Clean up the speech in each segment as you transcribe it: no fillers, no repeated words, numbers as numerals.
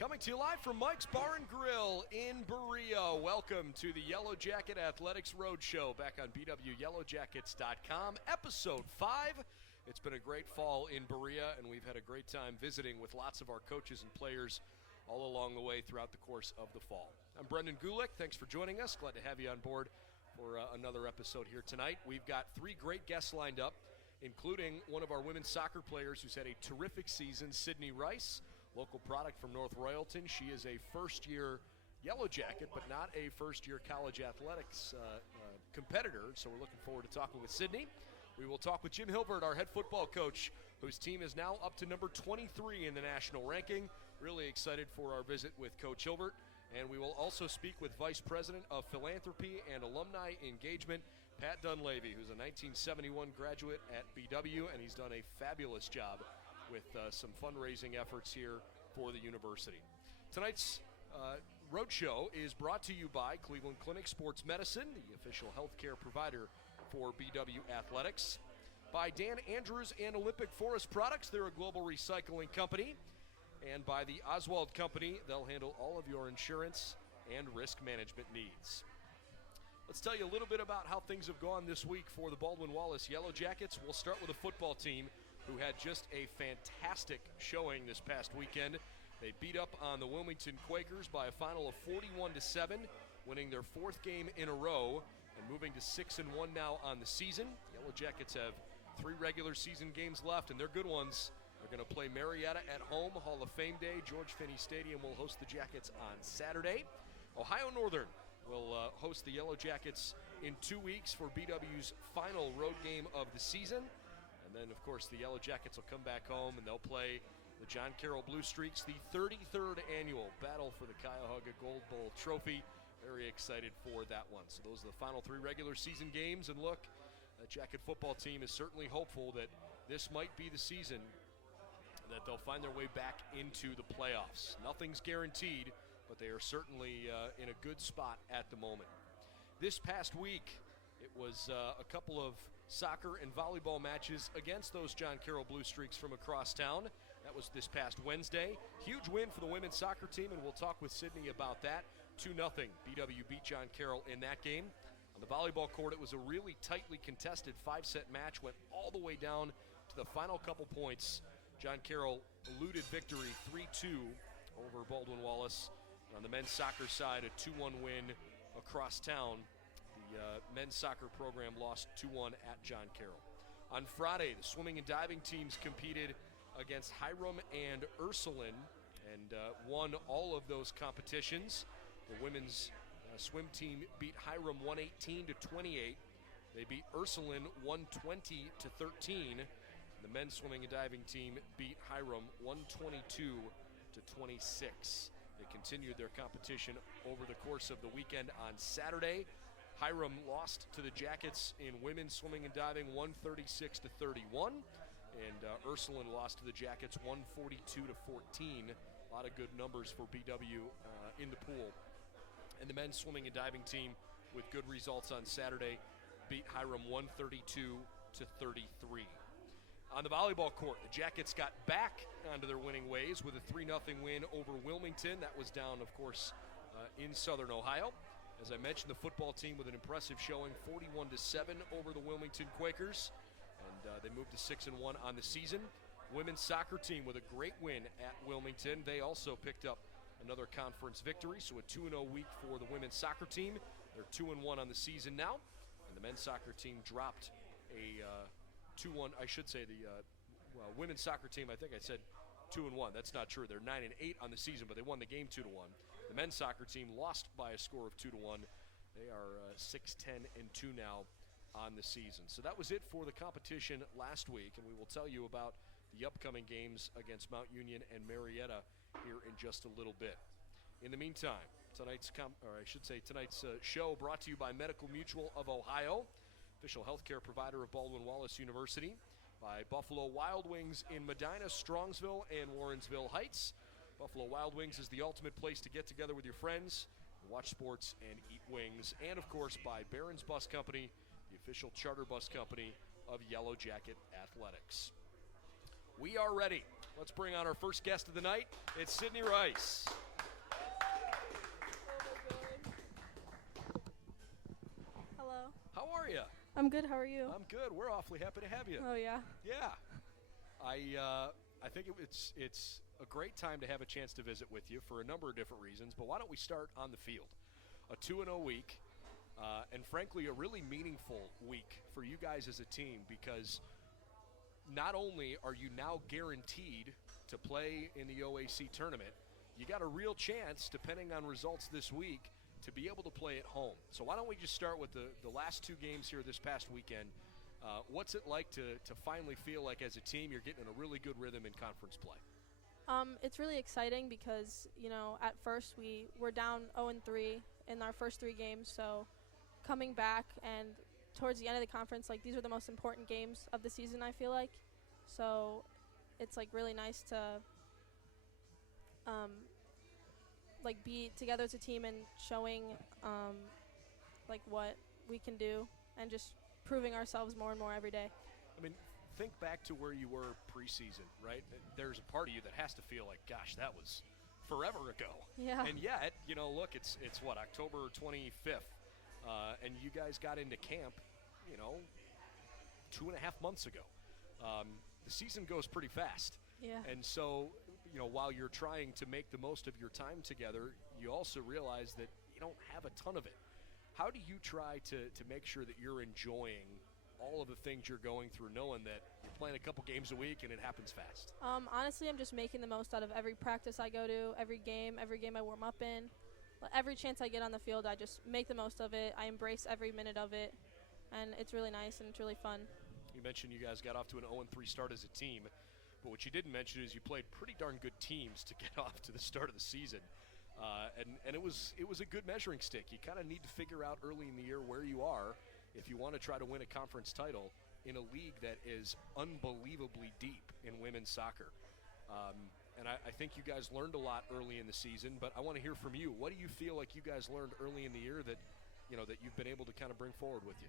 Coming to you live from Mike's Bar and Grill in Berea. Welcome to the Yellow Jacket Athletics Roadshow back on bwyellowjackets.com, episode 5. It's been a great fall in Berea, and we've had a great time visiting with lots of our coaches and players all along the way throughout the course of the fall. I'm Brendan Gulick. Thanks for joining us. Glad to have you on board for another episode here tonight. We've got 3 great guests lined up, including one of our women's soccer players who's had a terrific season, Sydney Rice, local product from North Royalton. She is a first-year Yellow Jacket, but not a first-year college athletics competitor, so we're looking forward to talking with Sydney. We will talk with Jim Hilvert, our head football coach, whose team is now up to number 23 in the national ranking. Really excited for our visit with Coach Hilvert. And we will also speak with Vice President of Philanthropy and Alumni Engagement, Pat Dunlavy, who's a 1971 graduate at BW, and he's done a fabulous job with some fundraising efforts here for the university. Tonight's Roadshow is brought to you by Cleveland Clinic Sports Medicine, the official healthcare provider for BW Athletics, by Dan Andrews and Olympic Forest Products. They're a global recycling company. And by the Oswald Company, they'll handle all of your insurance and risk management needs. Let's tell you a little bit about how things have gone this week for the Baldwin Wallace Yellow Jackets. We'll start with a football team who had just a fantastic showing this past weekend. They beat up on the Wilmington Quakers by a final of 41-7, winning their 4th game in a row and moving to 6-1 now on the season. Yellow Jackets have 3 regular season games left, and they're good ones. They're going to play Marietta at home, Hall of Fame Day. George Finney Stadium will host the Jackets on Saturday. Ohio Northern will host the Yellow Jackets in 2 weeks for BW's final road game of the season. And then, of course, the Yellow Jackets will come back home and they'll play the John Carroll Blue Streaks, the 33rd annual battle for the Cuyahoga Gold Bowl trophy. Very excited for that one. So those are the final 3 regular season games. And look, that Jacket football team is certainly hopeful that this might be the season that they'll find their way back into the playoffs. Nothing's guaranteed, but they are certainly in a good spot at the moment. This past week, it was a couple of soccer and volleyball matches against those John Carroll Blue Streaks from across town. That was this past Wednesday. Huge win for the women's soccer team, and we'll talk with Sydney about that. 2-0, BW beat John Carroll in that game. On the volleyball court, it was a really tightly contested 5-set match, went all the way down to the final couple points. John Carroll eluded victory 3-2 over Baldwin Wallace. And on the men's soccer side, a 2-1 win across town. The men's soccer program lost 2-1 at John Carroll. On Friday, the swimming and diving teams competed against Hiram and Ursuline and won all of those competitions. The women's swim team beat Hiram 118-28. They beat Ursuline 120-13. The men's swimming and diving team beat Hiram 122-26. They continued their competition over the course of the weekend on Saturday. Hiram lost to the Jackets in women's swimming and diving 136-31. And Ursuline lost to the Jackets 142-14. A lot of good numbers for BW in the pool. And the men's swimming and diving team, with good results on Saturday, beat Hiram 132-33. On the volleyball court, the Jackets got back onto their winning ways with a 3-0 win over Wilmington. That was down, of course, in Southern Ohio. As I mentioned, the football team with an impressive showing, 41-7 over the Wilmington Quakers, and they moved to 6-1 on the season. Women's soccer team with a great win at Wilmington. They also picked up another conference victory, so a 2-0 week for the women's soccer team. They're 2-1 on the season now, and the men's soccer team dropped a 2-1. I should say the women's soccer team, I think I said 2-1. That's not true. They're 9-8 on the season, but they won the game 2-1. The men's soccer team lost by a score of 2-1. They are 6-10-2 now on the season. So that was it for the competition last week, and we will tell you about the upcoming games against Mount Union and Marietta here in just a little bit. In the meantime, tonight's show brought to you by Medical Mutual of Ohio, official healthcare provider of Baldwin Wallace University, by Buffalo Wild Wings in Medina, Strongsville, and Warrensville Heights. Buffalo Wild Wings is the ultimate place to get together with your friends, watch sports, and eat wings. And, of course, by Barron's Bus Company, the official charter bus company of Yellow Jacket Athletics. We are ready. Let's bring on our first guest of the night. It's Sydney Rice. Hello. How are you? I'm good. How are you? I'm good. We're awfully happy to have you. Oh, yeah. Yeah. I think it's a great time to have a chance to visit with you for a number of different reasons, but why don't we start on the field? A 2-0 week, and frankly, a really meaningful week for you guys as a team, because not only are you now guaranteed to play in the OAC tournament, you got a real chance, depending on results this week, to be able to play at home. So why don't we just start with the last two games here this past weekend. What's it like to finally feel like as a team you're getting in a really good rhythm in conference play? It's really exciting because, at first we were down 0-3 in our first 3 games. So coming back and towards the end of the conference, these are the most important games of the season, I feel like. So it's really nice to be together as a team and showing what we can do and just proving ourselves more and more every day. I mean, think back to where you were preseason, right? There's a part of you that has to feel like, gosh, that was forever ago. Yeah. And yet, look, it's what, October 25th, and you guys got into camp, 2.5 months ago. The season goes pretty fast. Yeah. And so, while you're trying to make the most of your time together, you also realize that you don't have a ton of it. How do you try to make sure that you're enjoying all of the things you're going through, knowing that you're playing a couple games a week and it happens fast? Honestly, I'm just making the most out of every practice I go to, every game I warm up in. Every chance I get on the field, I just make the most of it. I embrace every minute of it, and it's really nice and it's really fun. You mentioned you guys got off to an 0-3 start as a team, but what you didn't mention is you played pretty darn good teams to get off to the start of the season. And it was a good measuring stick. You kind of need to figure out early in the year where you are if you want to try to win a conference title in a league that is unbelievably deep in women's soccer. And I think you guys learned a lot early in the season, but I want to hear from you. What do you feel like you guys learned early in the year that you've been able to kind of bring forward with you?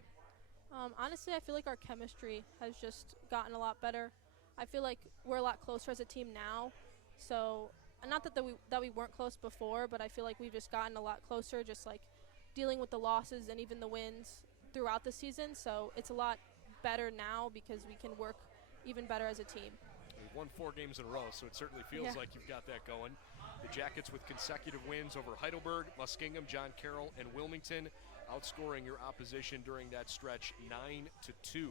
Honestly, I feel like our chemistry has just gotten a lot better. I feel like we're a lot closer as a team now. So, not that we weren't close before, but I feel like we've just gotten a lot closer, just dealing with the losses and even the wins throughout the season. So it's a lot better now because we can work even better as a team. We've won 4 games in a row, so it certainly feels like you've got that going. The Jackets with consecutive wins over Heidelberg, Muskingum, John Carroll, and Wilmington, outscoring your opposition during that stretch 9-2.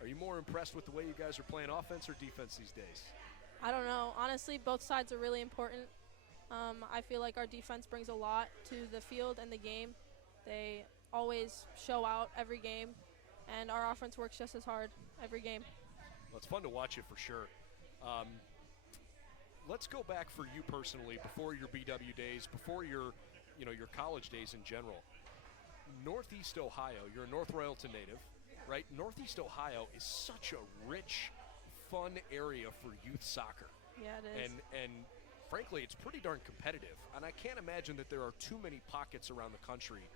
Are you more impressed with the way you guys are playing offense or defense these days? I don't know. Honestly, both sides are really important. I feel like our defense brings a lot to the field and the game. They always show out every game, and our offense works just as hard every game. Well, it's fun to watch it for sure. Let's go back for you personally, before your BW days, before your college days in general. Northeast Ohio, you're a North Royalton native, right? Northeast Ohio is such a rich, fun area for youth soccer. Yeah, it is. And frankly, it's pretty darn competitive. And I can't imagine that there are too many pockets around the country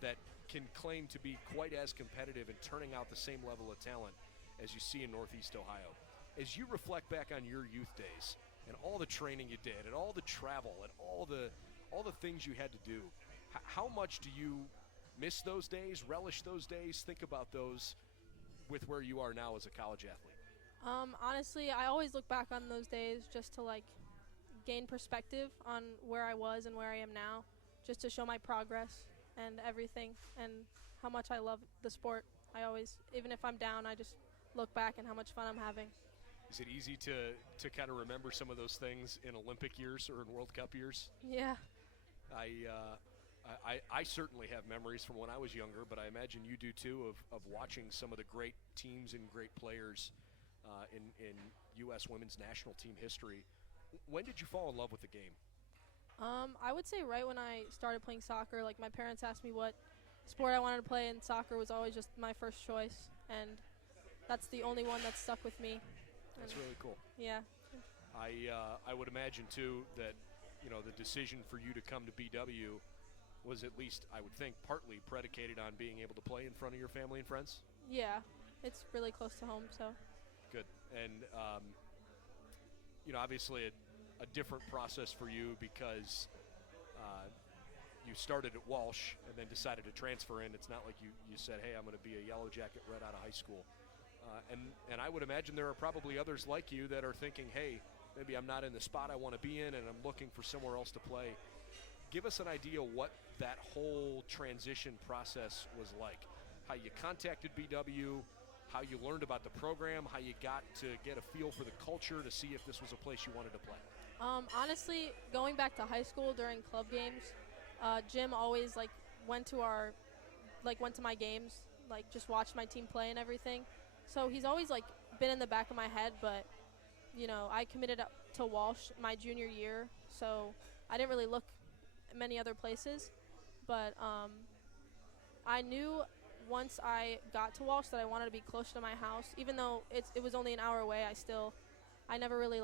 that can claim to be quite as competitive and turning out the same level of talent as you see in Northeast Ohio. As you reflect back on your youth days and all the training you did and all the travel and all the things you had to do, how much do you miss those days, relish those days, think about those with where you are now as a college athlete? Honestly, I always look back on those days just to gain perspective on where I was and where I am now, just to show my progress and everything and how much I love the sport. I always, even if I'm down, I just look back and how much fun I'm having. Is it easy to kind of remember some of those things in Olympic years or in World Cup years? Yeah. I certainly have memories from when I was younger, but I imagine you do too, of watching some of the great teams and great players in U.S. women's national team history. When did you fall in love with the game? I would say right when I started playing soccer. My parents asked me what sport I wanted to play, and soccer was always just my first choice, and that's the only one that stuck with me. That's really cool. Yeah. I would imagine too that the decision for you to come to BW was, at least I would think, partly predicated on being able to play in front of your family and friends. Yeah, it's really close to home, so. Good. And obviously a different process for you because you started at Walsh and then decided to transfer in. It's not like you said, hey, I'm going to be a Yellow Jacket right out of high school. And I would imagine there are probably others like you that are thinking, hey, maybe I'm not in the spot I want to be in and I'm looking for somewhere else to play. Give us an idea what that whole transition process was like. How you contacted BW, how you learned about the program, how you got to get a feel for the culture to see if this was a place you wanted to play. Honestly, going back to high school during club games, Jim always went to my games, just watched my team play and everything. So he's always been in the back of my head, but I committed up to Walsh my junior year, so I didn't really look at many other places. But I knew once I got to Walsh that I wanted to be close to my house, even though it was only an hour away. I never really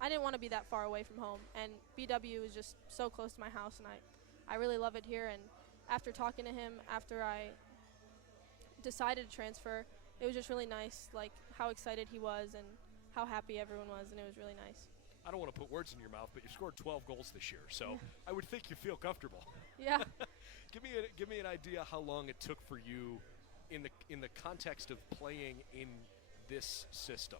I didn't want to be that far away from home, and BW is just so close to my house, and I really love it here. And after talking to him, after I decided to transfer, it was just really nice, how excited he was and how happy everyone was, and it was really nice. I don't want to put words in your mouth, but you scored 12 goals this year, so I would think you feel comfortable. Yeah. Give me an idea how long it took for you in the context of playing in this system,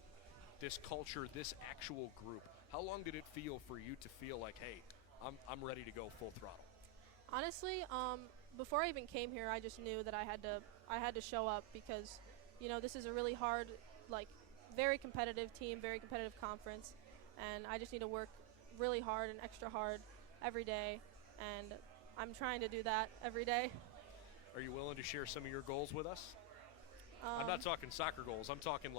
this culture, this actual group. How long did it feel for you to feel like, hey, I'm ready to go full throttle? Honestly, before I even came here, I just knew that I had to show up because, this is a really hard, very competitive team, very competitive conference, and I just need to work really hard and extra hard every day, and I'm trying to do that every day. Are you willing to share some of your goals with us? I'm not talking soccer goals. I'm talking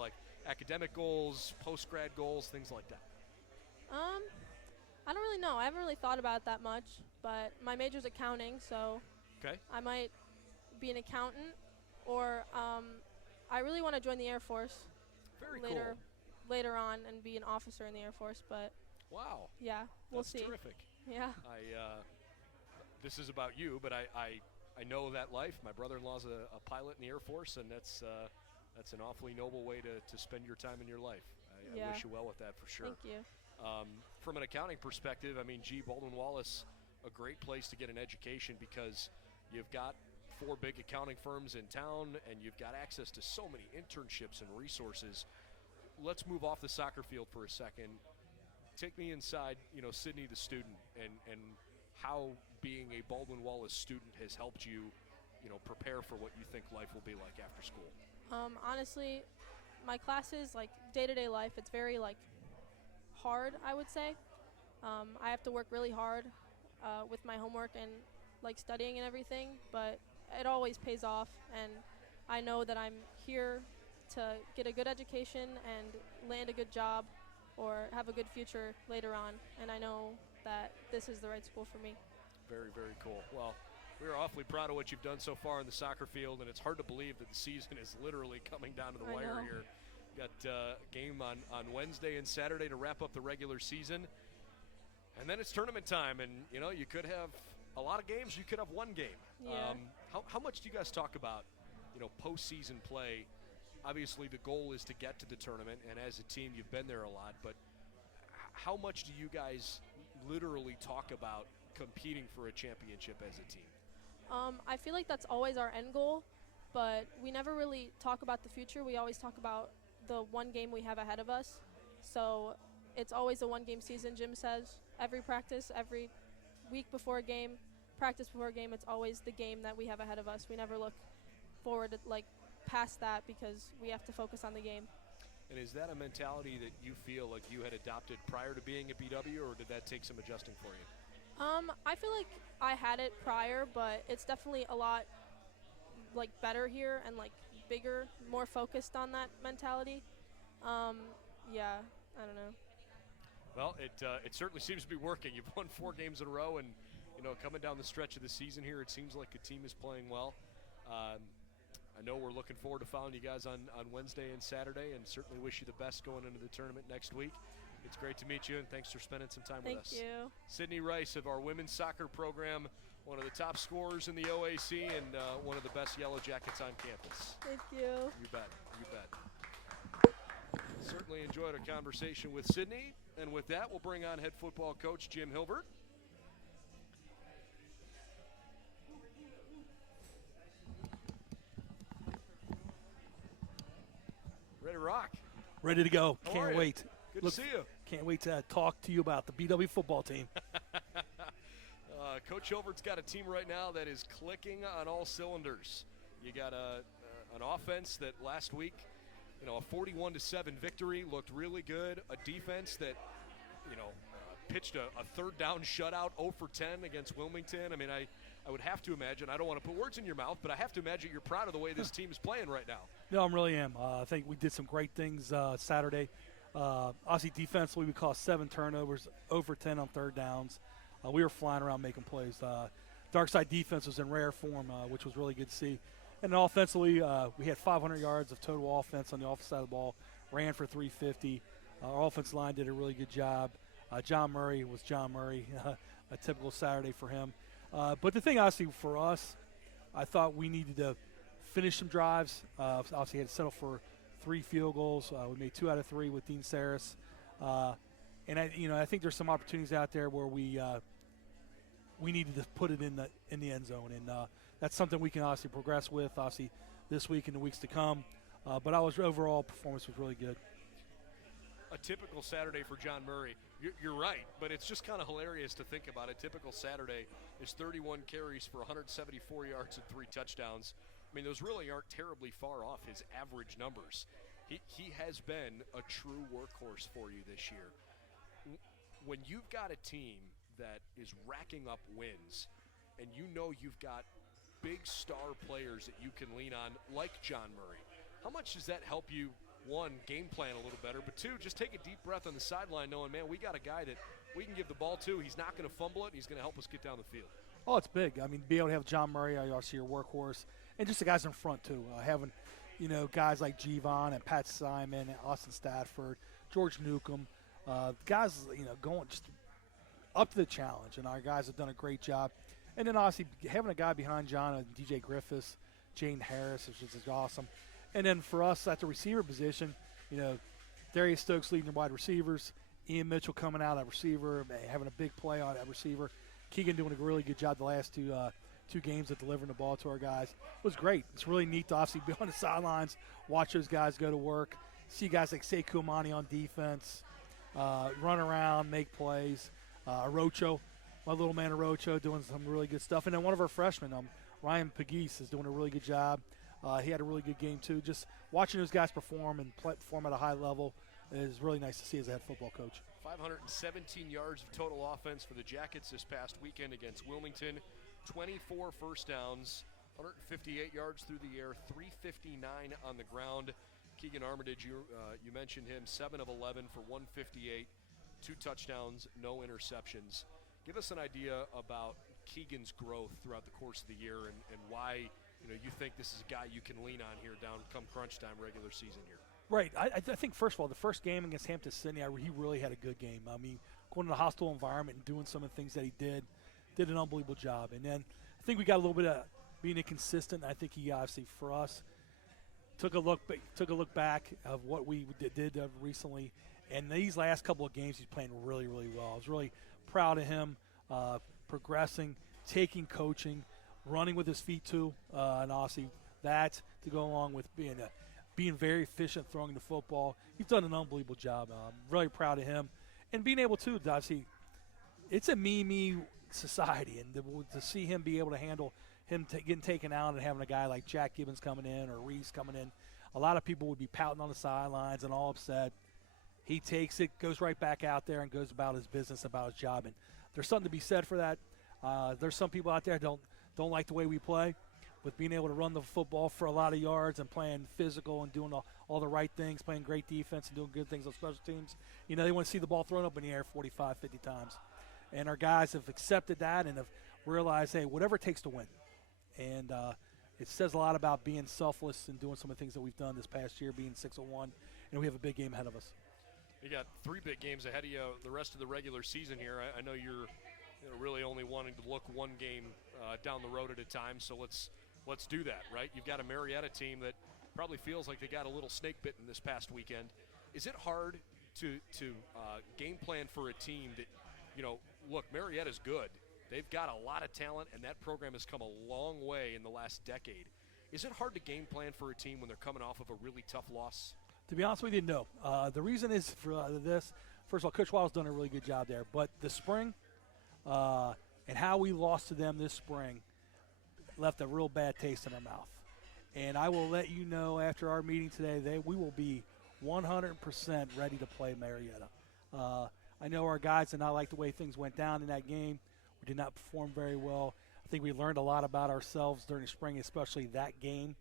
academic goals, post-grad goals, things like that. I don't really know. I haven't really thought about it that much, but my major's accounting, so okay. I might be an accountant, or I really want to join the Air Force. Very later on and be an officer in the Air Force, but wow. Yeah, we'll That's see. Terrific. Yeah. This is about you, but I know that life. My brother-in-law's a pilot in the Air Force, and that's an awfully noble way to spend your time in your life. I wish you well with that for sure. Thank you. From an accounting perspective, Baldwin Wallace, a great place to get an education because you've got 4 big accounting firms in town and you've got access to so many internships and resources. Let's move off the soccer field for a second. Take me inside, Sydney the student and how being a Baldwin Wallace student has helped you, prepare for what you think life will be like after school. Honestly, my classes, day-to-day life, it's very hard, I would say. I have to work really hard with my homework and studying and everything, but it always pays off, and I know that I'm here to get a good education and land a good job or have a good future later on, and I know that this is the right school for me. Very, very cool. Well, we're awfully proud of what you've done so far in the soccer field, and it's hard to believe that the season is literally coming down to the wire here. Got a game on Wednesday and Saturday to wrap up the regular season, and then it's tournament time, and you could have a lot of games, you could have one game. Yeah. How much do you guys talk about postseason play? Obviously the goal is to get to the tournament, and as a team you've been there a lot, but how much do you guys literally talk about competing for a championship as a team? I feel like that's always our end goal, but we never really talk about the future. We always talk about the one game we have ahead of us. So it's always a one-game season, Jim says. Every practice, every week before a game, practice before a game, it's always the game that we have ahead of us. We never look forward to, past that because we have to focus on the game. And is that a mentality that you feel like you had adopted prior to being at BW, or did that take some adjusting for you? I feel like I had it prior, but it's definitely a lot better here and bigger, more focused on that mentality. Yeah, I don't know. Well, it certainly seems to be working. You've won 4 games in a row, and coming down the stretch of the season here, it seems like the team is playing well. I know we're looking forward to following you guys on Wednesday and Saturday, and certainly wish you the best going into the tournament next week. It's great to meet you, and thanks for spending some time with us. Thank you. Sydney Rice of our women's soccer program, one of the top scorers in the OAC, and one of the best Yellow Jackets on campus. Thank you. You bet. You bet. Certainly enjoyed our conversation with Sydney. And with that, we'll bring on head football coach Jim Hilvert. Ready to rock. Ready to go. How Can't are you? wait. Good to see you. Can't wait to talk to you about the BW football team. Coach Hilvert's got a team right now that is clicking on all cylinders. You got an offense that last week, a 41-7 victory looked really good. A defense that, pitched a third down shutout 0 for 10 against Wilmington. I mean, I would have to imagine, I don't want to put words in your mouth, but I have to imagine you're proud of the way this team is playing right now. No, I really am. I think we did some great things Saturday. Obviously, defensively, we caused 7 turnovers, 0 for 10 on third downs. We were flying around making plays. Dark side defense was in rare form, which was really good to see. And then offensively, we had 500 yards of total offense on the offensive side of the ball, ran for 350. Our offensive line did a really good job. John Murray was John Murray, a typical Saturday for him. But the thing, honestly, for us, I thought we needed to finish some drives. Obviously, had to settle for 3 field goals. We made 2 out of 3 with Dean Saris. And I think there's some opportunities out there where we needed to put it in the end zone, and that's something we can obviously progress with, obviously this week and the weeks to come. But our overall performance was really good. A typical Saturday for John Murray. You're right, but it's just kind of hilarious to think about. A typical Saturday is 31 carries for 174 yards and 3 touchdowns. I mean, those really aren't terribly far off his average numbers. He has been a true workhorse for you this year. When you've got a team that is racking up wins, and you've got big star players that you can lean on, like John Murray, how much does that help you, one, game plan a little better, but 2, just take a deep breath on the sideline knowing, man, we got a guy that we can give the ball to. He's not going to fumble it. He's going to help us get down the field. Oh, it's big. I mean, be able to have John Murray, obviously your workhorse, and just the guys in front, too. Having, guys like Gvon and Pat Simon and Austin Stafford, George Newcomb, guys, going just up to the challenge, and our guys have done a great job. And then, obviously, having a guy behind John, DJ Griffiths, Jane Harris, which is awesome. And then for us at the receiver position, Darius Stokes leading the wide receivers, Ian Mitchell coming out at receiver, having a big play on at receiver. Keegan doing a really good job the last two games of delivering the ball to our guys. It was great. It's really neat to obviously be on the sidelines, watch those guys go to work, see guys like Sekou Amani on defense, run around, make plays. Arocho, my little man Arocho, doing some really good stuff. And then one of our freshmen, Ryan Pagis, is doing a really good job. He had a really good game, too. Just watching those guys perform and perform at a high level is really nice to see as a head football coach. 517 yards of total offense for the Jackets this past weekend against Wilmington. 24 first downs, 158 yards through the air, 359 on the ground. Keegan Armitage, you mentioned him, 7 of 11 for 158, 2 touchdowns, no interceptions. Give us an idea about Keegan's growth throughout the course of the year and why you think this is a guy you can lean on here down come crunch time regular season here. Right. I think, first of all, the first game against Hampton Sydney, he really had a good game. I mean, going in a hostile environment and doing some of the things that he did an unbelievable job. And then I think we got a little bit of being inconsistent. I think he obviously, for us, took a look back of what we did recently. And these last couple of games, he's playing really, really well. I was really proud of him progressing, taking coaching, running with his feet too, and obviously that to go along with being very efficient throwing the football. He's done an unbelievable job. I'm really proud of him. And being able to, obviously, it's a me society, and to see him be able to handle him getting taken out and having a guy like Jack Gibbons coming in or Reese coming in, a lot of people would be pouting on the sidelines and all upset. He takes it, goes right back out there and goes about his business, about his job. And there's something to be said for that. There's some people out there don't like the way we play, with being able to run the football for a lot of yards and playing physical and doing all the right things, playing great defense and doing good things on special teams. They want to see the ball thrown up in the air 45, 50 times. And our guys have accepted that and have realized, hey, whatever it takes to win. And it says a lot about being selfless and doing some of the things that we've done this past year, being 6-1, and we have a big game ahead of us. You got 3 big games ahead of you the rest of the regular season here. I know you're really only wanting to look one game down the road at a time, so let's do that, right? You've got a Marietta team that probably feels like they got a little snake bitten this past weekend, Is it hard to game plan for a team that, look, Marietta's good. They've got a lot of talent, and that program has come a long way in the last decade. Is it hard to game plan for a team when they're coming off of a really tough loss? To be honest with you, no. The reason is for this. First of all, Coach Wallace done a really good job there. But the spring and how we lost to them this spring left a real bad taste in our mouth. And I will let you know after our meeting today, we will be 100% ready to play Marietta. I know our guys did not like the way things went down in that game. We did not perform very well. I think we learned a lot about ourselves during the spring, especially that game.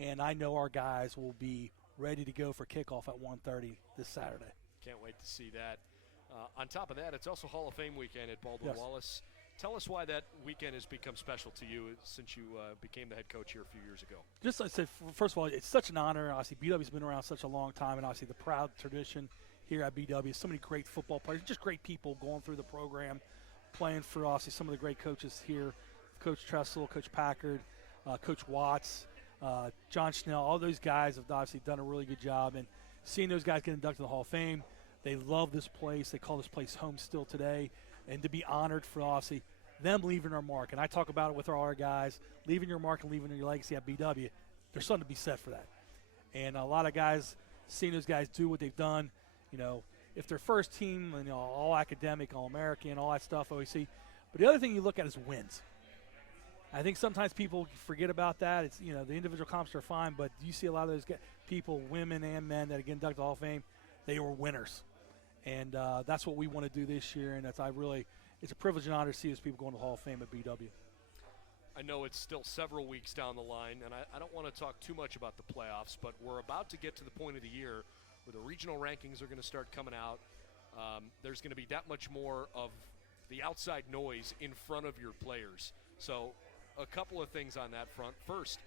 And I know our guys will be ready to go for kickoff at 1:30 this Saturday. Can't wait to see that. On top of that, it's also Hall of Fame weekend at Baldwin Wallace. Tell us why that weekend has become special to you since you became the head coach here a few years ago. Just like I said, first of all, it's such an honor. Obviously, BW's been around such a long time, and obviously the proud tradition here at BW. So many great football players, just great people going through the program, playing for obviously some of the great coaches here, Coach Tressel, Coach Packard, Coach Watts, John Schnell. All those guys have obviously done a really good job. And seeing those guys get inducted to the Hall of Fame, they love this place. They call this place home still today. And to be honored for obviously them leaving their mark. And I talk about it with all our guys, leaving your mark and leaving your legacy at BW. There's something to be said for that. And a lot of guys, seeing those guys do what they've done, if their first team, all academic, all American, all that stuff, OAC. But the other thing you look at is wins. I think sometimes people forget about that. It's, the individual comps are fine, but you see a lot of those people, women and men, that get inducted to the Hall of Fame, they were winners. And that's what we want to do this year, and it's a privilege and honor to see those people going to the Hall of Fame at BW. I know it's still several weeks down the line, and I don't want to talk too much about the playoffs, but we're about to get to the point of the year where the regional rankings are going to start coming out. There's going to be that much more of the outside noise in front of your players. So a couple of things on that front. First,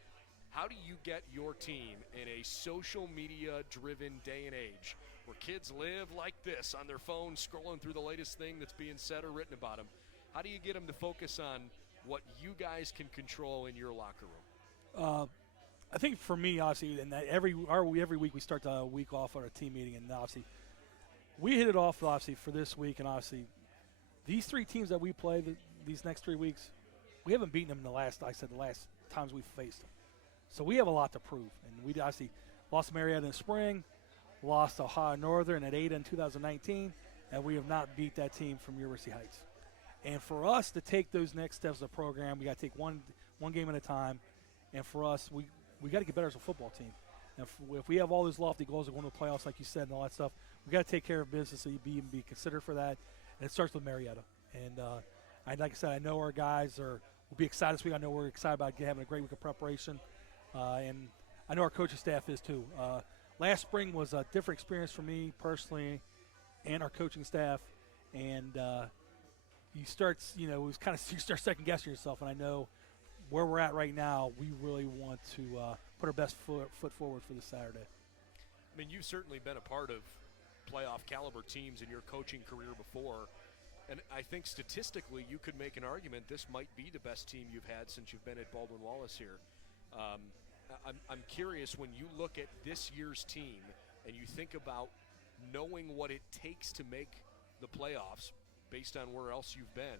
how do you get your team in a social media-driven day and age where kids live like this on their phone, scrolling through the latest thing that's being said or written about them? How do you get them to focus on what you guys can control in your locker room? I think for me, obviously, and that every week we start the week off on our team meeting, and obviously we hit it off obviously for this week, and obviously these three teams that we play these next 3 weeks, we haven't beaten them in the last times we've faced them. So we have a lot to prove, and we obviously lost Marietta in the spring, lost Ohio Northern at Ada in 2019, and we have not beat that team from University Heights. And for us to take those next steps of the program, we got to take one game at a time. And for us, we got to get better as a football team. And if we have all those lofty goals of going to the playoffs, like you said, and all that stuff, we got to take care of business so you be considered for that. And it starts with Marietta. And like I said, I know our guys will be excited this week. I know we're excited about having a great week of preparation. And I know our coaching staff is too. Last spring was a different experience for me personally and our coaching staff. And you start second guessing yourself. And I know where we're at right now, we really want to put our best foot forward for this Saturday. I mean, you've certainly been a part of playoff caliber teams in your coaching career before. And I think statistically you could make an argument this might be the best team you've had since you've been at Baldwin Wallace here. I'm curious, when you look at this year's team and you think about knowing what it takes to make the playoffs based on where else you've been,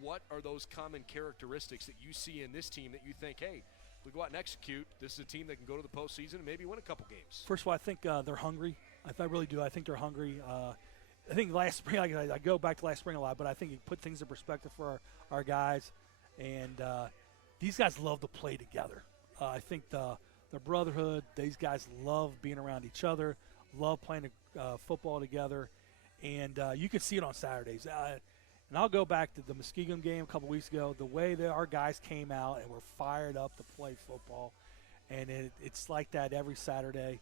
what are those common characteristics that you see in this team that you think, hey, if we go out and execute, this is a team that can go to the postseason and maybe win a couple games? First of all, I think they're hungry. I really do. I think they're hungry. I think last spring, I go back to last spring a lot, but I think you put things in perspective for our guys. And these guys love to play together. I think the brotherhood, these guys love being around each other, love playing football together. And you can see it on Saturdays. And I'll go back to the Muskegon game a couple weeks ago, the way that our guys came out and were fired up to play football. And it's like that every Saturday.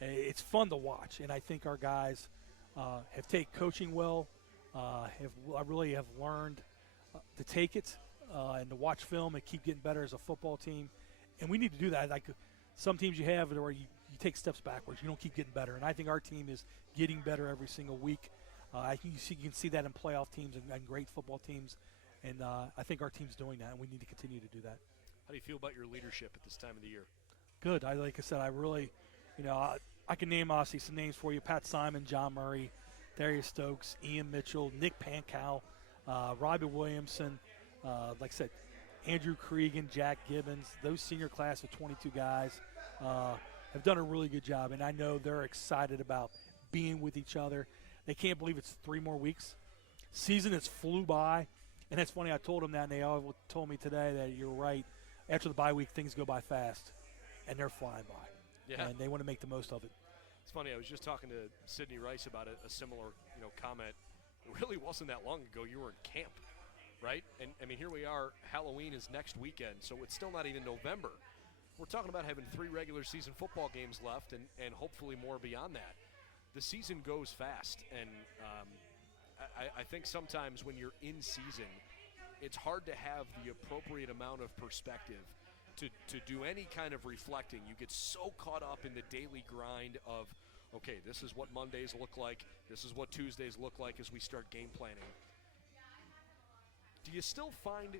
It's fun to watch. And I think our guys have taken coaching well, really have learned to take it and to watch film and keep getting better as a football team. And we need to do that. Like some teams you have where you take steps backwards. You don't keep getting better. And I think our team is getting better every single week. I think you can see that in playoff teams and great football teams. And I think our team's doing that, and we need to continue to do that. How do you feel about your leadership at this time of the year? Good. Like I said, I really, I can name obviously some names for you: Pat Simon, John Murray, Darius Stokes, Ian Mitchell, Nick Pankow, Robbie Williamson, like I said, Andrew Cregan, Jack Gibbons. Those senior class of 22 guys have done a really good job, and I know they're excited about being with each other. They can't believe it's 3 more weeks. Season has flew by, and it's funny. I told them that, and they all told me today that you're right. After the bye week, things go by fast, and they're flying by. Yeah. And they want to make the most of it. It's funny. I was just talking to Sydney Rice about a similar, comment. It really wasn't that long ago. You were in camp, right? And I mean, here we are. Halloween is next weekend, so it's still not even November. We're talking about having 3 regular season football games left, and hopefully more beyond that. The season goes fast, and I think sometimes when you're in season, it's hard to have the appropriate amount of perspective to do any kind of reflecting. You get so caught up in the daily grind of, okay, this is what Mondays look like, this is what Tuesdays look like as we start game planning. Do you still find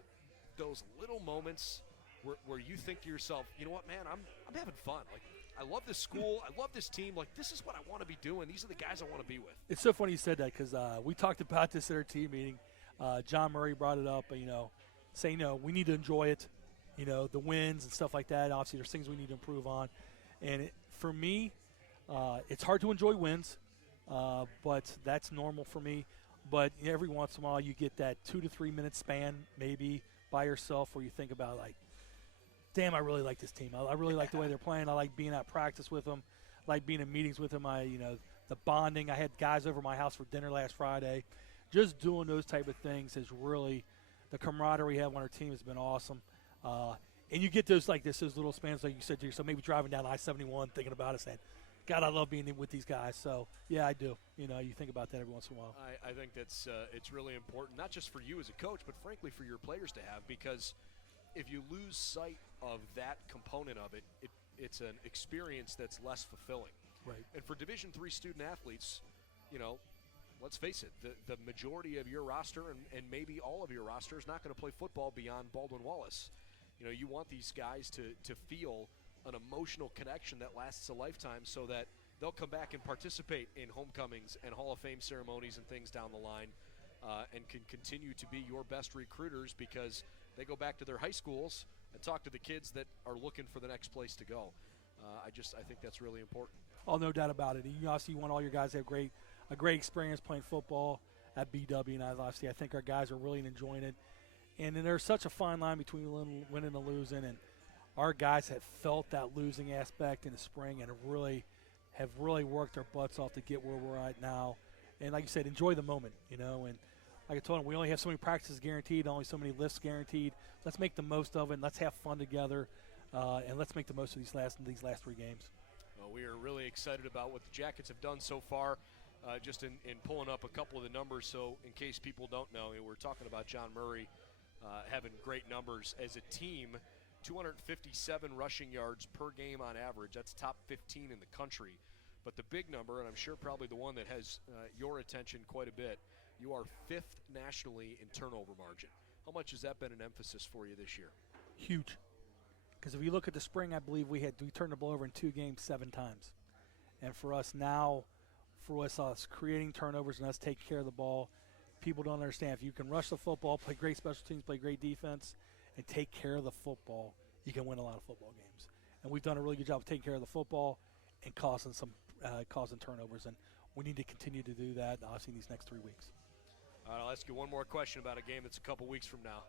those little moments where you think to yourself, you know what, man, I'm having fun. Like, I love this school, I love this team. Like, this is what I want to be doing. These are the guys I want to be with. It's so funny you said that because we talked about this at our team meeting. John Murray brought it up, saying, we need to enjoy it, the wins and stuff like that. Obviously, there's things we need to improve on. And for me, it's hard to enjoy wins, but that's normal for me. But every once in a while, you get that 2 to 3 minute span maybe by yourself where you think about, like, damn, I really like this team. I really like the way they're playing. I like being at practice with them. I like being in meetings with them. The bonding. I had guys over my house for dinner last Friday. Just doing those type of things is really the camaraderie we have on our team has been awesome. And you get those little spans, like you said to yourself, maybe driving down I-71 thinking about it, saying, God, I love being with these guys. So, yeah, I do. You think about that every once in a while. I think that's it's really important, not just for you as a coach, but frankly for your players to have, because if you lose sight of that component of it, it's an experience that's less fulfilling. Right. And for Division III student athletes, let's face it, the majority of your roster and maybe all of your roster is not going to play football beyond Baldwin Wallace. You want these guys to feel an emotional connection that lasts a lifetime so that they'll come back and participate in homecomings and Hall of Fame ceremonies and things down the line and can continue to be your best recruiters because they go back to their high schools and talk to the kids that are looking for the next place to go. I think that's really important. Oh, no doubt about it. You obviously want all your guys to have a great experience playing football at BW, and obviously I think our guys are really enjoying it. And then there's such a fine line between winning and losing, and our guys have felt that losing aspect in the spring and have really worked their butts off to get where we're at now. And like you said, enjoy the moment, and like I told them, we only have so many practices guaranteed, only so many lists guaranteed. Let's make the most of it, and let's have fun together, and let's make the most of these last 3 games. Well, we are really excited about what the Jackets have done so far, just in pulling up a couple of the numbers. So in case people don't know, we're talking about John Murray having great numbers as a team, 257 rushing yards per game on average. That's top 15 in the country. But the big number, and I'm sure probably the one that has your attention quite a bit, you are 5th nationally in turnover margin. How much has that been an emphasis for you this year? Huge. Because if you look at the spring, I believe we turned the ball over in 2 games 7 times. And for us now, us creating turnovers and us taking care of the ball, people don't understand. If you can rush the football, play great special teams, play great defense, and take care of the football, you can win a lot of football games. And we've done a really good job of taking care of the football and causing turnovers. And we need to continue to do that, obviously, in these next 3 weeks. All right, I'll ask you one more question about a game that's a couple weeks from now.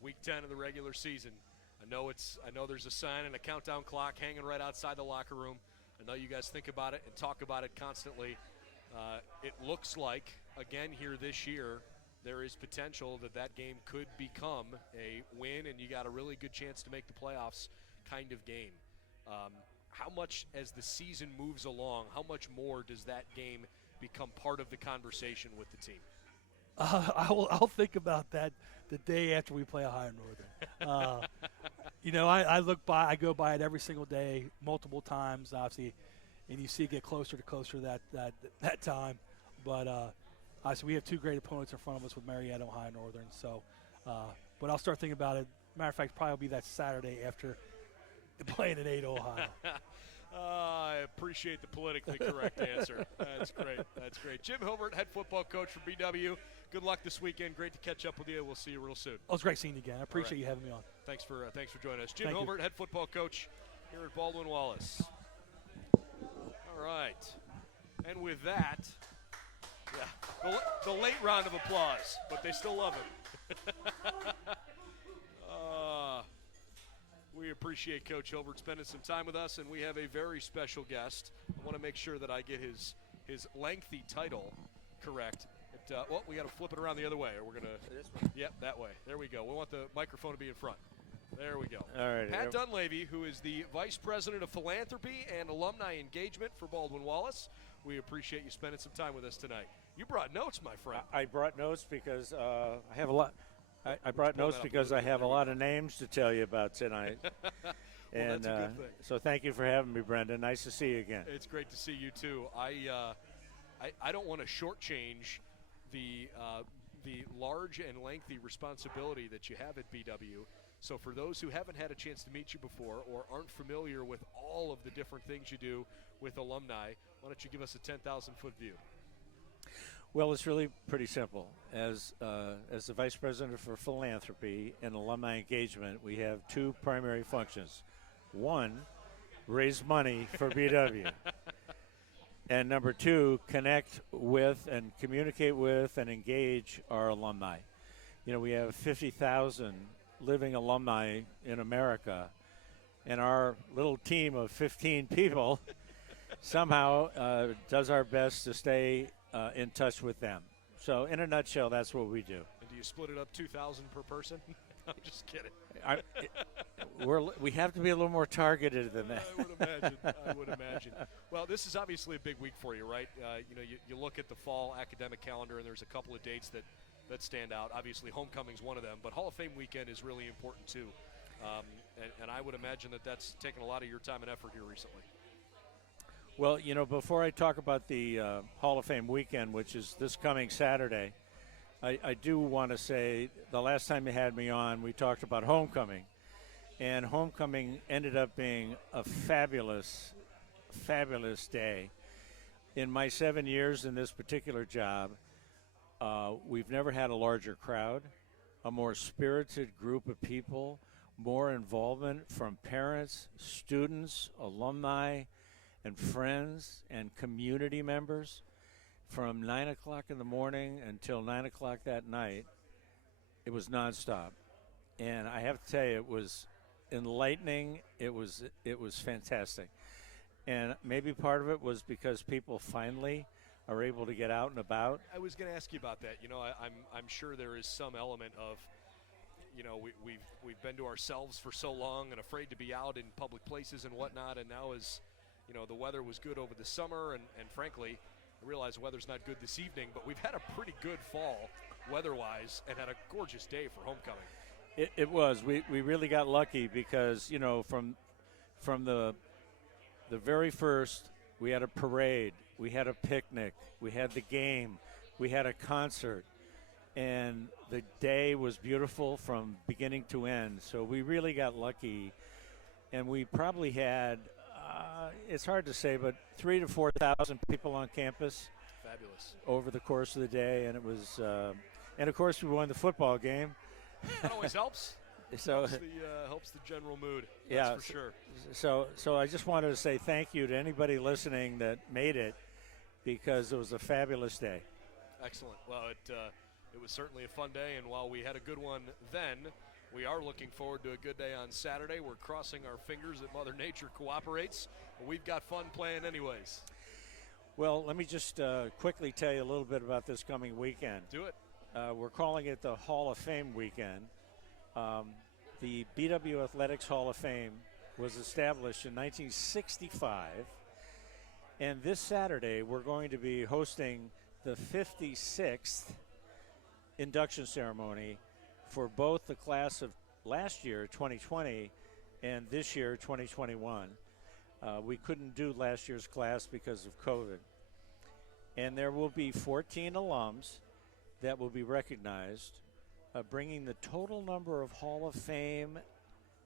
Week 10 of the regular season. I know there's a sign and a countdown clock hanging right outside the locker room. I know you guys think about it and talk about it constantly. It looks like, again here this year, there is potential that game could become a win and you got a really good chance to make the playoffs kind of game. How much, as the season moves along, how much more does that game become part of the conversation with the team? I'll think about that the day after we play Ohio Northern. I go by it every single day, multiple times, obviously, and you see it get closer to that time. But obviously, we have 2 great opponents in front of us with Marietta, Ohio Northern. So, but I'll start thinking about it. Matter of fact, probably will be that Saturday after playing at 8 Ohio. I appreciate the politically correct answer. That's great. That's great. Jim Hilvert, head football coach for BW. Good luck this weekend. Great to catch up with you. We'll see you real soon. Oh, it's great seeing you again. I appreciate you having me on. Thanks for joining us. Jim Thank Hilvert, you. head football coach here at Baldwin Wallace. All right. And with that, the late round of applause, but they still love him. We appreciate Coach Hilbert spending some time with us, and we have a very special guest. I want to make sure that I get his lengthy title correct. We got to flip it around the other way, or we're going to – This one? Yep, that way. There we go. We want the microphone to be in front. There we go. All right. Pat Dunlavy, who is the Vice President of Philanthropy and Alumni Engagement for Baldwin Wallace. We appreciate you spending some time with us tonight. You brought notes, my friend. I brought notes because I have a lot. I brought notes because I have a lot of names to tell you about tonight. That's a good thing. So thank you for having me, Brendan. Nice to see you again. It's great to see you too. I don't want to shortchange the large and lengthy responsibility that you have at BW. So for those who haven't had a chance to meet you before or aren't familiar with all of the different things you do with alumni, why don't you give us a 10,000-foot view? Well, it's really pretty simple. As the Vice President for Philanthropy and Alumni Engagement, we have two primary functions. One, raise money for BW. And number two, connect with and communicate with and engage our alumni. You know, we have 50,000 living alumni in America, and our little team of 15 people somehow does our best to stay in touch with them. So in a nutshell, that's what we do. And do you split it up 2,000 per person? I'm just kidding. We have to be a little more targeted than that. I would imagine. Well, this is obviously a big week for you, right? You look at the fall academic calendar, and there's a couple of dates that stand out. Obviously, homecoming's one of them, but Hall of Fame weekend is really important too. And I would imagine that's taken a lot of your time and effort here recently. Well, you know, before I talk about the Hall of Fame weekend, which is this coming Saturday, I do want to say the last time you had me on, we talked about homecoming. And homecoming ended up being a fabulous, fabulous day. In my 7 years in this particular job, we've never had a larger crowd, a more spirited group of people, more involvement from parents, students, alumni, and friends and community members. From 9 o'clock in the morning until 9 o'clock that night, it was nonstop. And I have to tell you, it was enlightening. It was fantastic. And maybe part of it was because people finally are able to get out and about. I was going to ask you about that. You know, I'm sure there is some element of, you know, we've been to ourselves for so long and afraid to be out in public places and whatnot. And now, as you know, the weather was good over the summer, and frankly, I realize the weather's not good this evening, but we've had a pretty good fall weather-wise and had a gorgeous day for homecoming. It was. We really got lucky because, you know, from the very first, we had a parade, we had a picnic, we had the game, we had a concert, and the day was beautiful from beginning to end. So we really got lucky, and we probably had, it's hard to say, but 3,000 to 4,000 people on campus. Fabulous. Over the course of the day, and it was, and of course we won the football game. That always helps. So helps the general mood. That's for sure. So I just wanted to say thank you to anybody listening that made it, because it was a fabulous day. Excellent. Well, it was certainly a fun day, and while we had a good one then, we are looking forward to a good day on Saturday. We're crossing our fingers that Mother Nature cooperates, but we've got fun playing anyways. Well, let me just quickly tell you a little bit about this coming weekend. Do it. We're calling it the Hall of Fame weekend. The BW Athletics Hall of Fame was established in 1965, and this Saturday we're going to be hosting the 56th induction ceremony for both the class of last year, 2020, and this year, 2021. We couldn't do last year's class because of COVID. And there will be 14 alums that will be recognized, bringing the total number of Hall of Fame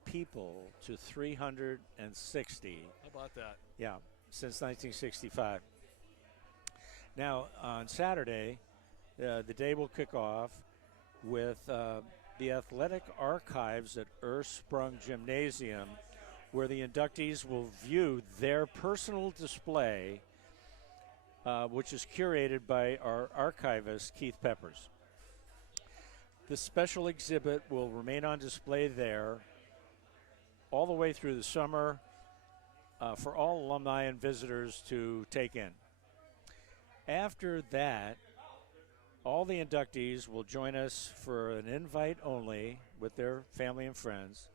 people to 360. How about that? Yeah, since 1965. Now, on Saturday, the day will kick off with the athletic archives at Ersprung Gymnasium, where the inductees will view their personal display, which is curated by our archivist, Keith Peppers. The special exhibit will remain on display there all the way through the summer for all alumni and visitors to take in. After that, all the inductees will join us for an invite only with their family and friends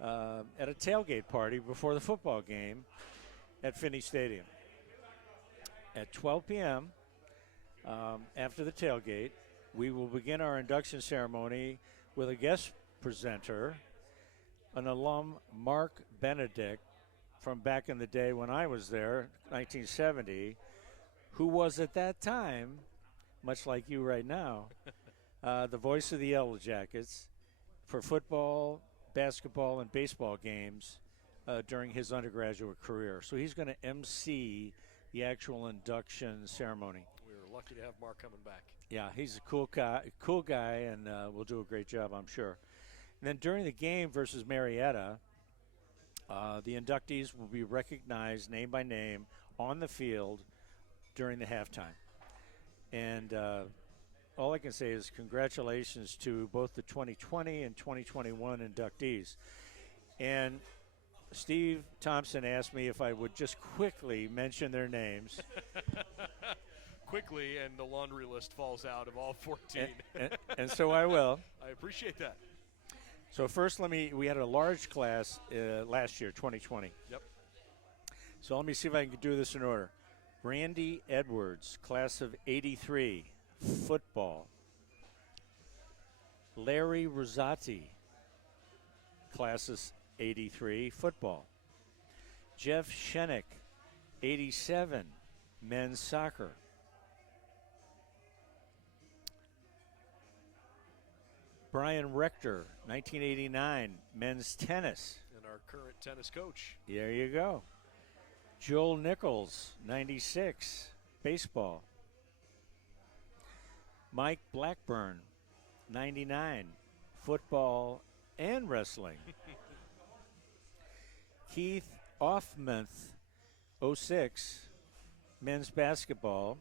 at a tailgate party before the football game at Finney Stadium. At 12 p.m., after the tailgate, we will begin our induction ceremony with a guest presenter, an alum, Mark Benedict, from back in the day when I was there, 1970, who was at that time, much like you right now, the voice of the Yellow Jackets for football, basketball, and baseball games during his undergraduate career. So he's going to MC the actual induction ceremony. We're lucky to have Mark coming back. Yeah, he's a cool guy, and will do a great job, I'm sure. And then during the game versus Marietta, the inductees will be recognized name by name on the field during the halftime. And all I can say is congratulations to both the 2020 and 2021 inductees. And Steve Thompson asked me if I would just quickly mention their names. Quickly, and the laundry list falls out of all 14. And so I will. I appreciate that. So first, we had a large class last year, 2020. Yep. So let me see if I can do this in order. Randy Edwards, class of 83, football. Larry Rosati, class of 83, football. Jeff Shenick, 87, men's soccer. Brian Rector, 1989, men's tennis. And our current tennis coach. There you go. Joel Nichols, 96, baseball. Mike Blackburn, 99, football and wrestling. Keith Offmonth, 06, men's basketball.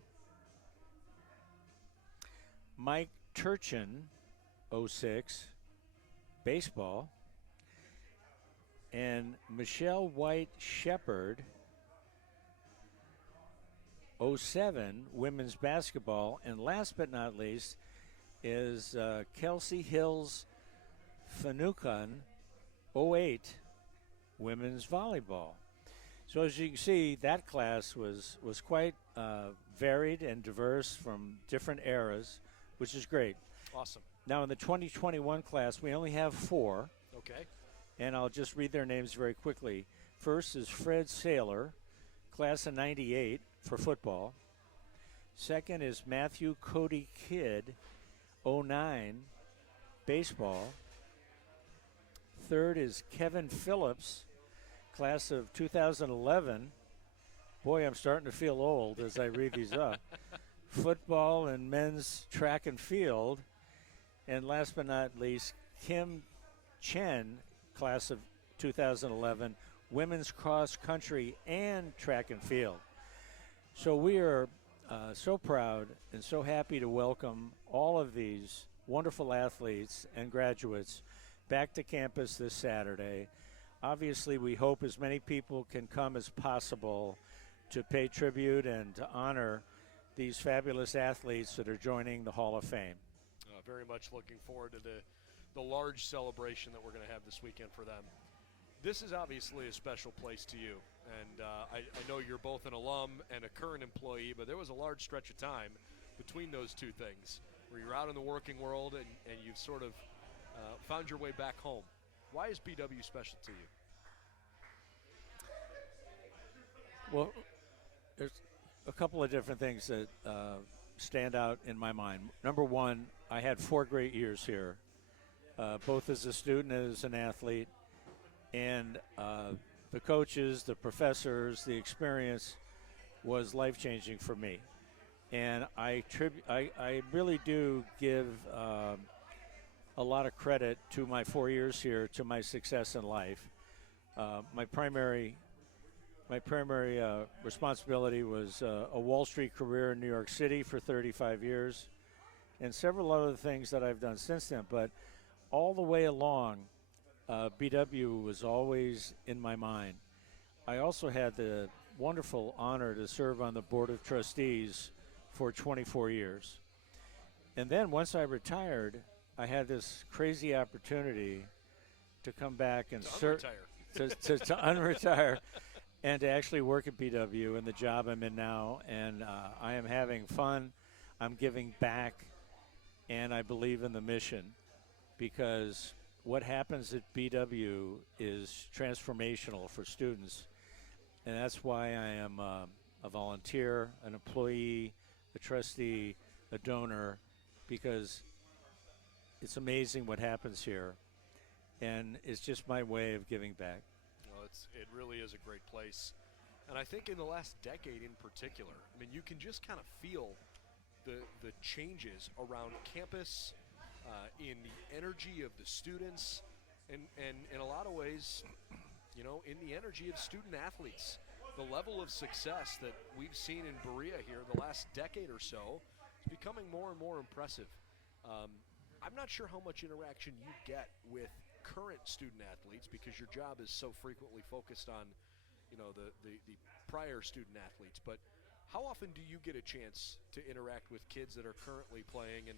Mike Turchin, 06, baseball. And Michelle White Shepard, 07, women's basketball. And last but not least is Kelsey Hills Fanukan, 08, women's volleyball. So as you can see, that class was quite varied and diverse from different eras, which is great. Awesome. Now in the 2021 class, we only have 4. Okay. And I'll just read their names very quickly. First is Fred Saylor, class of 98 for football. Second is Matthew Cody Kidd, 09, baseball. Third is Kevin Phillips, class of 2011. Boy, I'm starting to feel old as I read these up. Football and men's track and field. And last but not least, Kim Chen, class of 2011, women's cross country and track and field. So we are so proud and so happy to welcome all of these wonderful athletes and graduates back to campus this Saturday. Obviously, we hope as many people can come as possible to pay tribute and to honor these fabulous athletes that are joining the Hall of Fame. Very much looking forward to the large celebration that we're going to have this weekend for them. This is obviously a special place to you, and I know you're both an alum and a current employee, but there was a large stretch of time between those two things where you're out in the working world and you've sort of found your way back home. Why is BW special to you? Well, there's a couple of different things that stand out in my mind. Number one, I had 4 great years here, both as a student and as an athlete. And the coaches, the professors, the experience was life-changing for me. And I really do give a lot of credit to my 4 years here, to my success in life. My primary responsibility was a Wall Street career in New York City for 35 years, and several other things that I've done since then. But all the way along, BW was always in my mind. I also had the wonderful honor to serve on the Board of Trustees for 24 years. And then once I retired, I had this crazy opportunity to come back and serve, to unretire, and to actually work at BW in the job I'm in now. And I am having fun. I'm giving back, and I believe in the mission, because what happens at BW is transformational for students. And that's why I am a volunteer, an employee, a trustee, a donor, because it's amazing what happens here. And it's just my way of giving back. Well, it really is a great place. And I think in the last decade in particular, I mean, you can just kind of feel the changes around campus, in the energy of the students, and in a lot of ways, you know, in the energy of student athletes. The level of success that we've seen in Berea here the last decade or so is becoming more and more impressive. I'm not sure how much interaction you get with current student athletes, because your job is so frequently focused on, you know, the prior student athletes. But how often do you get a chance to interact with kids that are currently playing, and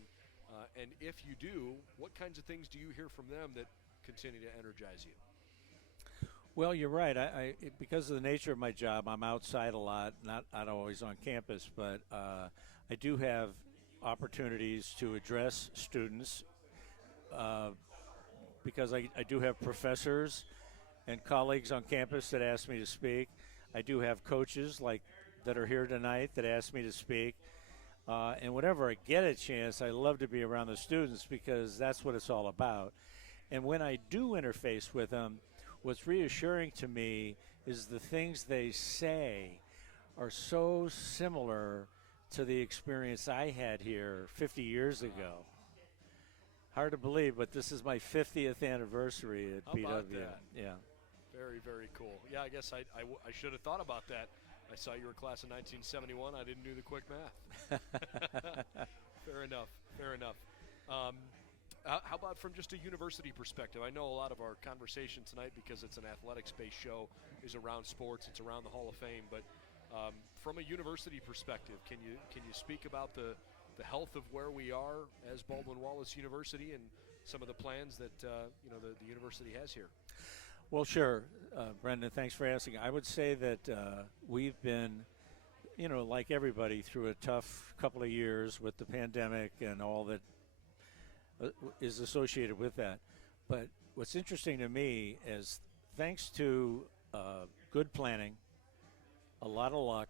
if you do, what kinds of things do you hear from them that continue to energize you? Well, you're right. I because of the nature of my job, I'm outside a lot, not always on campus, but I do have opportunities to address students, because I do have professors and colleagues on campus that ask me to speak. I do have coaches like that are here tonight that ask me to speak. And whenever I get a chance, I love to be around the students, because that's what it's all about. And when I do interface with them, what's reassuring to me is the things they say are so similar to the experience I had here 50 years ago. Hard to believe, but this is my 50th anniversary at BW. How about that? Yeah. Very, very cool. Yeah, I guess I should have thought about that. I saw you were class of 1971. I didn't do the quick math. Fair enough. Fair enough. How about from just a university perspective? I know a lot of our conversation tonight, because it's an athletics-based show, is around sports. It's around the Hall of Fame. But from a university perspective, can you speak about the health of where we are as Baldwin Wallace University and some of the plans that the university has here? Well, sure, Brendan, thanks for asking. I would say that we've been, like everybody, through a tough couple of years with the pandemic and all that is associated with that. But what's interesting to me is, thanks to good planning, a lot of luck,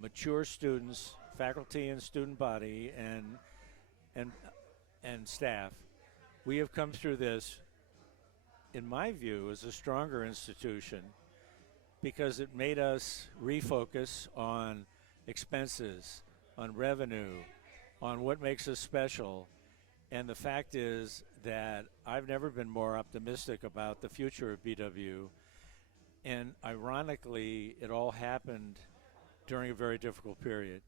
mature students, faculty and student body, and staff, we have come through this, in my view, as a stronger institution, because it made us refocus on expenses, on revenue, on what makes us special. And the fact is that I've never been more optimistic about the future of BW. And ironically, it all happened during a very difficult period.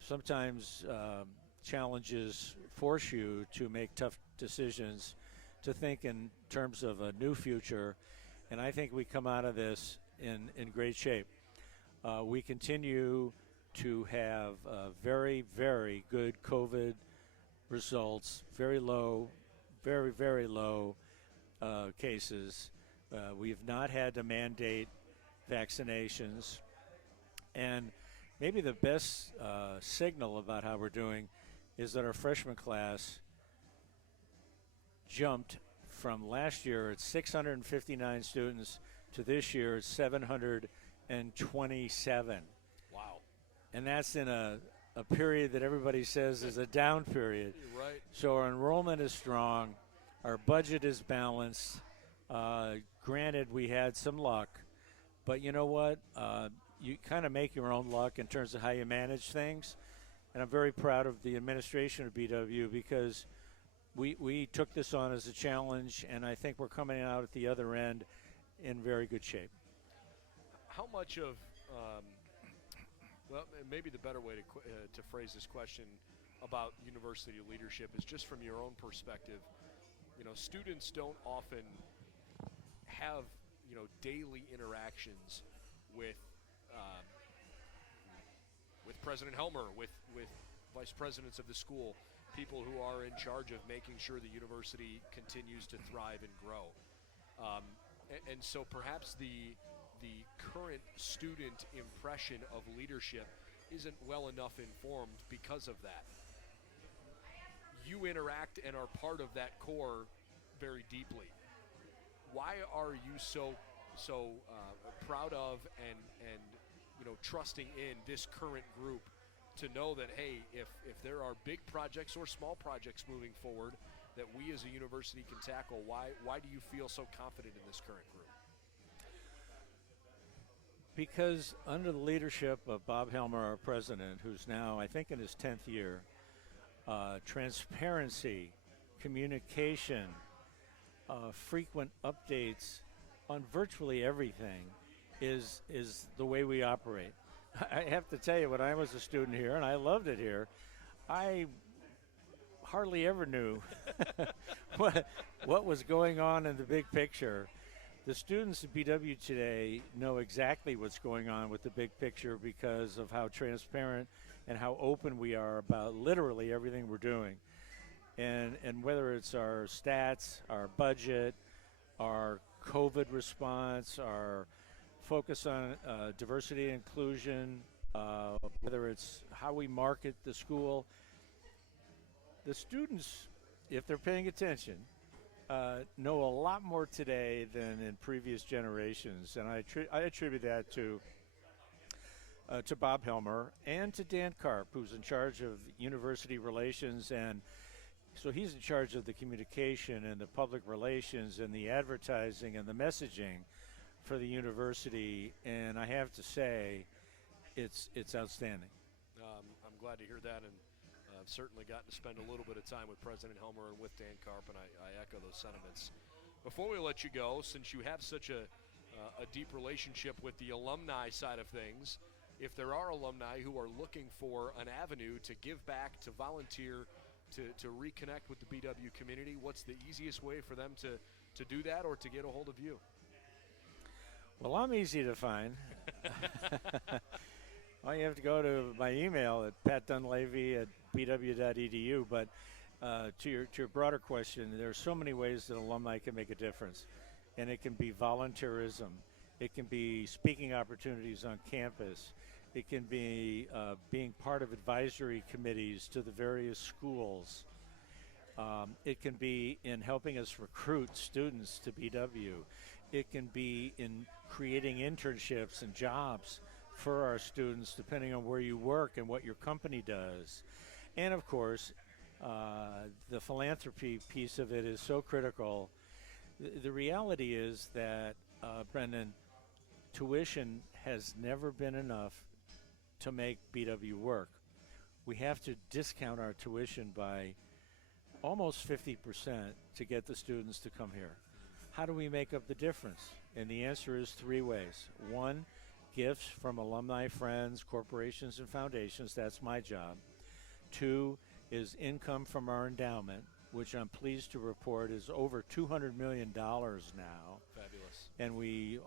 Sometimes challenges force you to make tough decisions, to think in terms of a new future, and I think we come out of this in great shape. We continue to have very, very good COVID results, very low, very, very low cases. We've not had to mandate vaccinations, and maybe the best signal about how we're doing is that our freshman class jumped from last year at 659 students to this year at 727. Wow. And that's in a period that everybody says is a down period. You're right. So our enrollment is strong, our budget is balanced, Granted, we had some luck, but you know what? You kind of make your own luck in terms of how you manage things. And I'm very proud of the administration of BW because we took this on as a challenge, and I think we're coming out at the other end in very good shape. How much of, well, maybe the better way to phrase this question about university leadership is just from your own perspective. You know, students don't often have, daily interactions with President Helmer, with vice presidents of the school, people who are in charge of making sure the university continues to thrive and grow. And so perhaps the current student impression of leadership isn't well enough informed because of that. You interact and are part of that core very deeply. Why are you so proud of and trusting in this current group to know that, hey, if there are big projects or small projects moving forward that we as a university can tackle, why do you feel so confident in this current group? Because under the leadership of Bob Helmer, our president, who's now, I think, in his 10th year, transparency, communication, frequent updates on virtually everything is the way we operate. I have to tell you, when I was a student here, and I loved it here, I hardly ever knew what was going on in the big picture. The students at BW today know exactly what's going on with the big picture because of how transparent and how open we are about literally everything we're doing. And whether it's our stats, our budget, our COVID response, our focus on diversity and inclusion, whether it's how we market the school, the students, if they're paying attention, know a lot more today than in previous generations. And I attribute that to Bob Helmer and to Dan Karp, who's in charge of university relations, and so he's in charge of the communication and the public relations and the advertising and the messaging for the university, and I have to say, it's outstanding. I'm glad to hear that, and I've certainly gotten to spend a little bit of time with President Helmer and with Dan Karp, and I echo those sentiments. Before we let you go, since you have such a deep relationship with the alumni side of things, if there are alumni who are looking for an avenue to give back, to volunteer, to reconnect with the BW community, what's the easiest way for them to do that or to get a hold of you? Well, I'm easy to find. All you have to go to my email at patdunlavy@bw.edu. But to your broader question, there are so many ways that alumni can make a difference. And it can be volunteerism. It can be speaking opportunities on campus. It can be being part of advisory committees to the various schools. It can be in helping us recruit students to BW. It can be in creating internships and jobs for our students depending on where you work and what your company does. And of course, the philanthropy piece of it is so critical. The reality is that, Brendan, tuition has never been enough to make BW work. We have to discount our tuition by almost 50% to get the students to come here. How do we make up the difference? And the answer is three ways. One, gifts from alumni, friends, corporations, and foundations. That's my job. Two is income from our endowment, which I'm pleased to report is over $200 million now. Fabulous. And we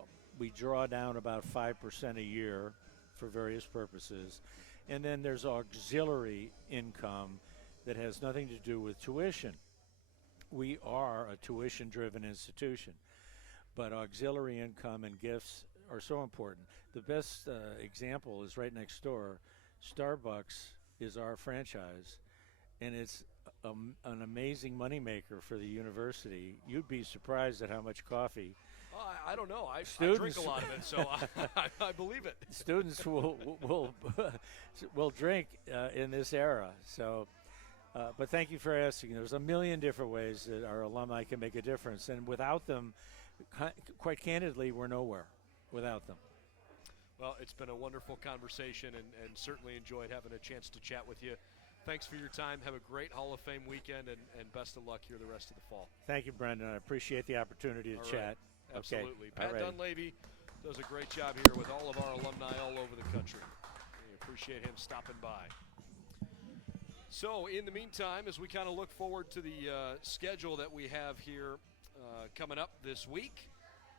draw down about 5% a year for various purposes. And then there's auxiliary income that has nothing to do with tuition. We are a tuition-driven institution, but auxiliary income and gifts are so important. The best example is right next door. Starbucks is our franchise, and it's an amazing moneymaker for the university. You'd be surprised at how much coffee. I don't know. I drink a lot of it, so I believe it. Students will drink in this era. So, but thank you for asking. There's a million different ways that our alumni can make a difference, and without them, quite candidly, we're nowhere without them. Well, it's been a wonderful conversation and certainly enjoyed having a chance to chat with you. Thanks for your time. Have a great Hall of Fame weekend and best of luck here the rest of the fall. Thank you, Brendan. I appreciate the opportunity to chat. Right. Absolutely. Okay. Pat Alrighty. Dunlavy does a great job here with all of our alumni all over the country. We appreciate him stopping by. So in the meantime, as we kind of look forward to the schedule that we have here coming up this week,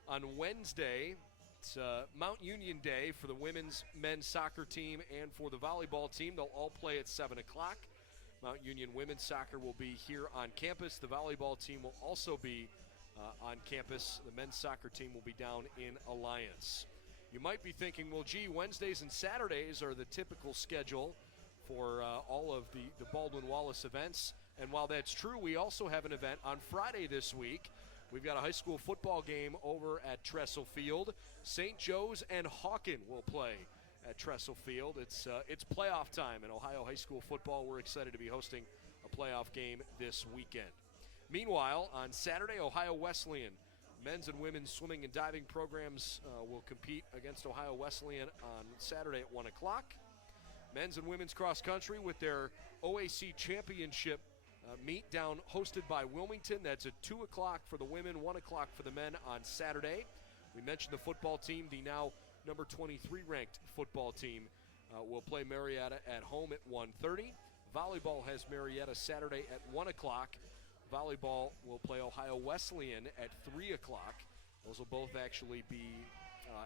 on Wednesday, it's Mount Union Day for the women's, men's soccer team and for the volleyball team. They'll all play at 7 o'clock. Mount Union women's soccer will be here on campus. The volleyball team will also be on campus. The men's soccer team will be down in Alliance. You might be thinking, well, gee, Wednesdays and Saturdays are the typical schedule for all of the Baldwin Wallace events. And while that's true, we also have an event on Friday this week. We've got a high school football game over at Trestle Field. St. Joe's and Hawken will play at Trestle Field. It's playoff time in Ohio high school football. We're excited to be hosting a playoff game this weekend. Meanwhile, on Saturday, Ohio Wesleyan men's and women's swimming and diving programs will compete against Ohio Wesleyan on Saturday at 1 o'clock. Men's and women's cross country with their OAC championship meet down hosted by Wilmington. That's at 2 o'clock for the women, 1 o'clock for the men on Saturday. We mentioned the football team, the now number 23 ranked football team will play Marietta at home at 1:30. Volleyball has Marietta Saturday at 1 o'clock. Volleyball will play Ohio Wesleyan at 3 o'clock. Those will both actually be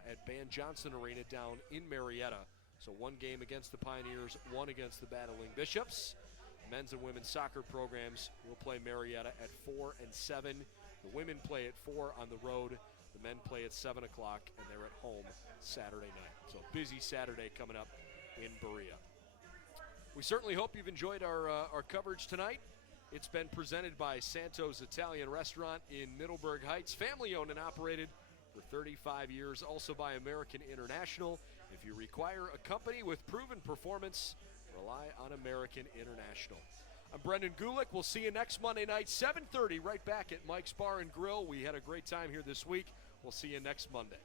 at Ban Johnson Arena down in Marietta. So one game against the Pioneers, one against the Battling Bishops. Men's and women's soccer programs will play Marietta at 4 and 7. The women play at 4 on the road. The men play at 7 o'clock, and they're at home Saturday night. So busy Saturday coming up in Berea. We certainly hope you've enjoyed our coverage tonight. It's been presented by Santo's Italian Restaurant in Middleburg Heights, family-owned and operated for 35 years, also by American International. If you require a company with proven performance, rely on American International. I'm Brendan Gulick. We'll see you next Monday night, 7:30, right back at Mike's Bar and Grill. We had a great time here this week. We'll see you next Monday.